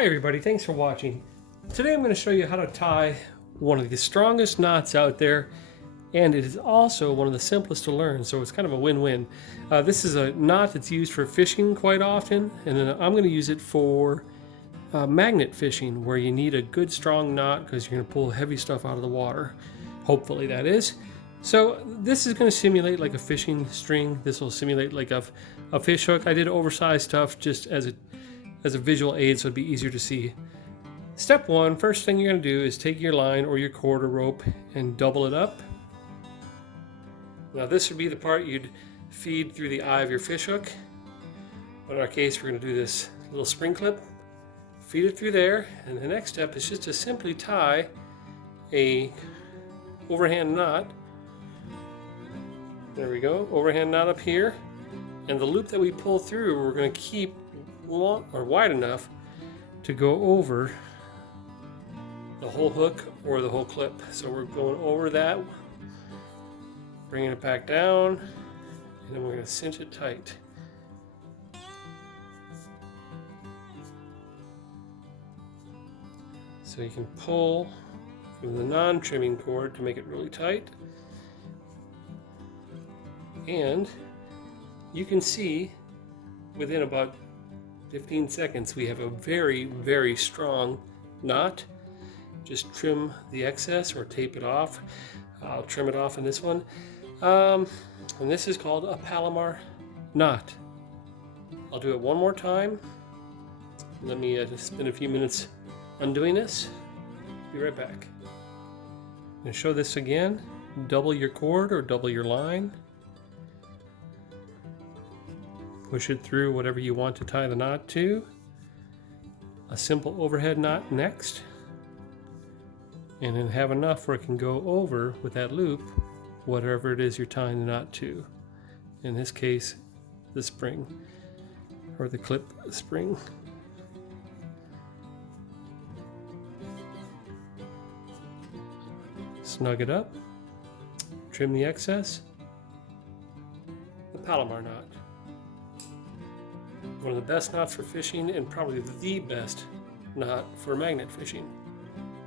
Hi everybody, thanks for watching. Today I'm going to show you how to tie one of the strongest knots out there, and it is also one of the simplest to learn, so it's kind of a win-win. This is a knot that's used for fishing quite often, and then I'm going to use it for magnet fishing, where you need a good strong knot because you're going to pull heavy stuff out of the water. Hopefully that is. So this is going to simulate like a fishing string. This will simulate like a fish hook. I did oversized stuff just as a visual aid so it'd be easier to see. Step one, first thing you're going to do is take your line or your cord or rope and double it up. Now this would be the part you'd feed through the eye of your fish hook. But in our case, we're going to do this little spring clip. Feed it through there, and the next step is just to simply tie a overhand knot. There we go, overhand knot up here. And the loop that we pull through, we're going to keep long or wide enough to go over the whole hook or the whole clip. So we're going over that, bringing it back down, and then we're going to cinch it tight. So you can pull from the non-trimming cord to make it really tight. And you can see within about 15 seconds we have a very, very strong knot. Just trim the excess or tape it off. I'll trim it off in this one. And this is called a Palomar knot. I'll do it one more time. Let me just spend a few minutes undoing this. Be right back. I'm going to show this again. Double your cord or double your line. Push it through whatever you want to tie the knot to. A simple overhead knot next. And then have enough where it can go over with that loop whatever it is you're tying the knot to. In this case, the spring or the clip spring. Snug it up, trim the excess. The Palomar knot. One of the best knots for fishing and probably the best knot for magnet fishing.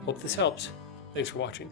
Hope this helps. Thanks for watching.